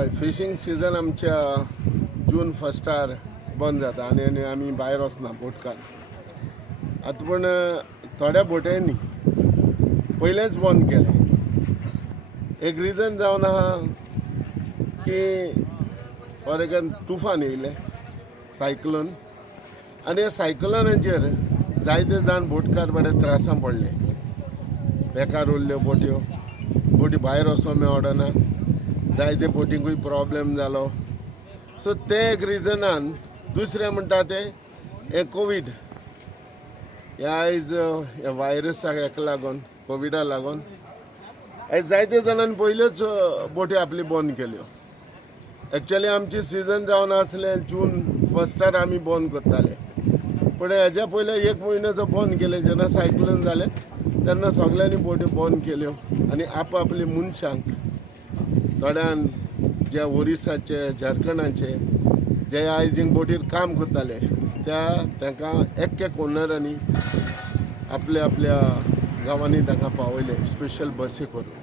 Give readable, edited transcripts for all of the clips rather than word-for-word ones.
हय fishing season आमच्या जून फस्टार बंद जाता आनी आमी भायर वचना बोटकार. आतां पूण थोड्या बोट्यांनी पयलेंच बंद केलें. एक रिजन जावन आहा की फॉर एग्जाम्पल तुफान येयलें, सायक्लोन, आनी ह्या सायक्लोनाचेर जायते जाण बोटकार बरे त्रासान पडले. बेकार उरल्यो बोटी भायर वचोंक मेळना, जायते बोटींकूय प्रॉब्लेम जालो. सो ते एक रिजनान दुसरें म्हणटा ते हे कोवीड, हे आयज ह्या वायरसाक हेका लागून, कोविडाक लागून आयज जायते जाणांनी पयल्योच बोटी आपली बंद केल्यो. एक्चुअली आमची सिजन जावन आसलें जून फस्टार आमी बंद करताले, पूण हेज्या पयले एक म्हयनो जो बंद केले जेन्ना सायक्लोन जालें तेन्ना सगळ्यांनी बोटी बंद केल्यो आनी आपआपली मनशांक, थोड्यान जे ओरिसाचे, झारखंडाचे जे आयज हिंग बोटीर काम करताले तांकां एक ओनरांनी आपल्या आपल्या गांवांनी तांकां पावयले स्पेशल बसी करून.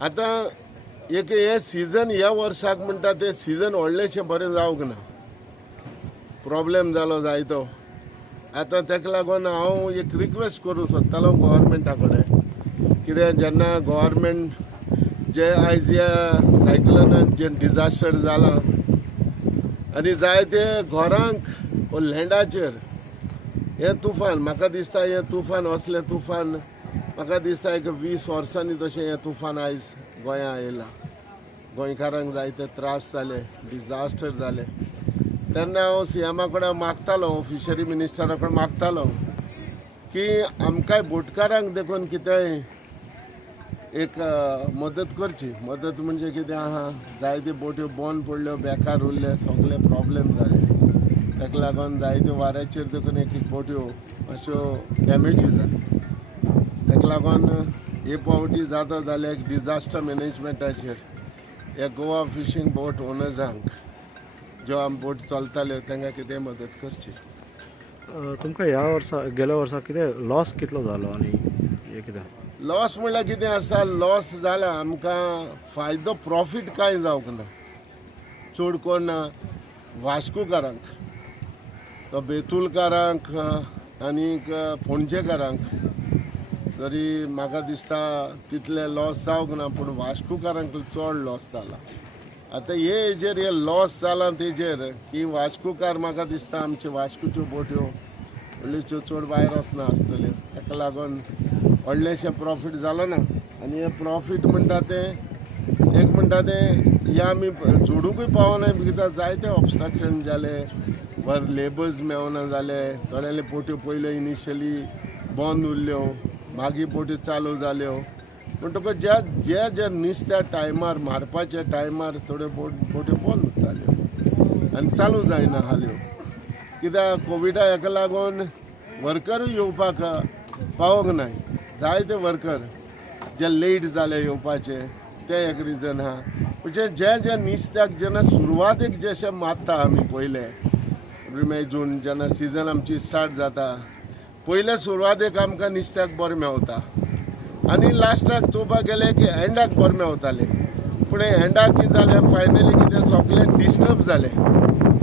आतां एक हे सिजन ह्या वर्साक म्हणटा ते सिजन व्हडलेशें बरें जावंक ना, प्रॉब्लेम जालो जायतो. आतां ताका लागून हांव एक रिक्वेस्ट करूं सोदतालो गोवोरमेंटा कडेन, कित्याक जेन्ना गोवोरमेंट जे आयज ह्या सायक्लोनान जे डिजास्टर जाला आनी जायते घरांक लँडाचेर हे तुफान, म्हाका दिसता हे तुफान असलें तुफान म्हाका दिसता एक 20 वर्सांनी तशें हें तुफान आयज गोंयांत येयलां. गोंयकारांक जायते त्रास जाले, डिजास्टर जाले. तेन्ना हांव सीएमा कडेन मागतालो, फिशरी मिनिस्टरा कडेन मागतालो की आमकांय बोटकारांक देखून कितेंय एक मदत करची. मदत म्हणजे कितें आहा, जायत्यो बोट्यो बंद पडल्यो, बेकार उरले, सगळे प्रॉब्लेम जाले. ताका लागून जायत्यो वाऱ्याचेर देखून एक बोट्यो अश्यो डॅमेजी जाल्यो. ताका लागून हे पावटी जाता जाल्यार एक डिजास्टर मॅनेजमेंटाचेर हे गोवा फिशींग बोट ओनर्सांक ज्यो आम बोट चलताल्यो तांकां कितें मदत करची. तुमकां ह्या वर्सा गेल्या वर्सा कितें लॉस कितलो जालो आनी हे कितें? लॉस म्हणल्यार कितें आसता, लॉस जाला आमकां फायदो प्रॉफीट कांय जावंक ना. चड कोण वास्कोकारांक, तो बेतूलकारांक आनीक फोंडचेकारांक जरी म्हाका दिसता तितले लॉस जावंक ना, पूण वास्कोकारांक चड लॉस जाला. आतां हे हेजेर हे लॉस जाला तेजेर की वास्कोकार म्हाका दिसता आमचे वास्कोच्यो बोट्यो व्हडल्योच्यो चड भायर वचना आसतल्यो. ताका लागून व्हडलेशें प्रॉफीट जालो ना. आनी हे प्रॉफीट म्हणटा ते एक म्हणटा ते हे आमी जोडूंकूय पावना, कित्याक जायते ऑब्स्ट्रक्शन जाले, वर लेबर्स मेळना जाले. थोड्याले बोट्यो पयल्यो इनिशियली बंद उरल्यो, मागीर बोट्यो चालू जाल्यो. म्हणटकच जे जे नुस्त्या टायमार मारपाच्या टायमार थोड्यो बोट्यो बंद उरताल्यो आनी चालू जायना हाल्यो. कित्याक कोविडा हेका लागून वर्करूय येवपाक पावोंक नाय. जायते वर्कर जे लेट जाले येवपाचे ते एक रिजन आहा. म्हणजे जे नुस्त्याक जेन्ना सुरवातेक जशें मारता आमी पयले मे जून जेन्ना सिजन आमची स्टार्ट जाता, पयले सुरवातेक आमकां नुस्त्याक बरें मेवता आनी लास्टाक चोवपाक गेले की एंडाक बरें मेवताले. पूण एंडाक कितें जालें, फायनली कितें सगळें डिस्टर्ब जालें.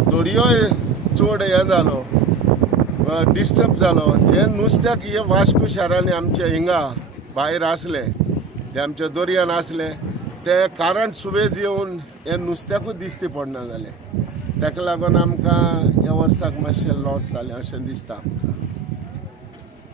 दर्योय चड हें जालो, डिस्टर्ब जालो. जे नुस्त्याक हे वास्को शारांनी आमचे हिंगा भायर आसले, जे आमच्या दर्यान आसले, ते कारण सुबेज येवन हे नुस्त्याकूच दिश्टी पडना जालें. ताका लागून आमकां ह्या वर्साक मातशें लॉस जालें अशें दिसता.